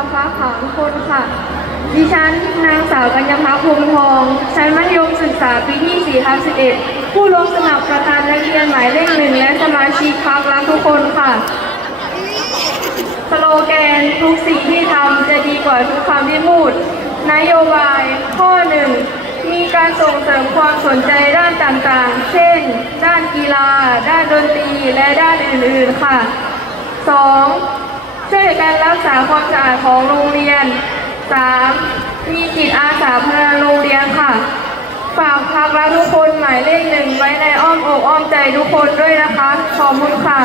าวฟ้าขาวทุกคนค่ะดิฉันนางสาวกัญญาภาพงทองชั้นมัธยมศึกษาปีที่4/11ผู้ลงสมัครประธานนักเรียนหมายเลข1และสมาชิกพรรครักทุกคนค่ะสโลแกนทุกสิ่งที่ทำจะดีกว่าทุกคำที่พูดนโยบายข้อ 1มีการส่งเสริมความสนใจด้านต่างๆเช่นด้านกีฬาด้านดนตรีและด้านอื่นๆค่ะ 2. ช่วยกันรักษาความสะอาดของโรงเรียน 3. มีจิตอาสาพาโรงเรียนค่ะฝากพรรครักทุกคนหมายเลข1ไว้ในอ้อมอกอ้อมใจทุกคนด้วยนะคะขอบคุณค่ะ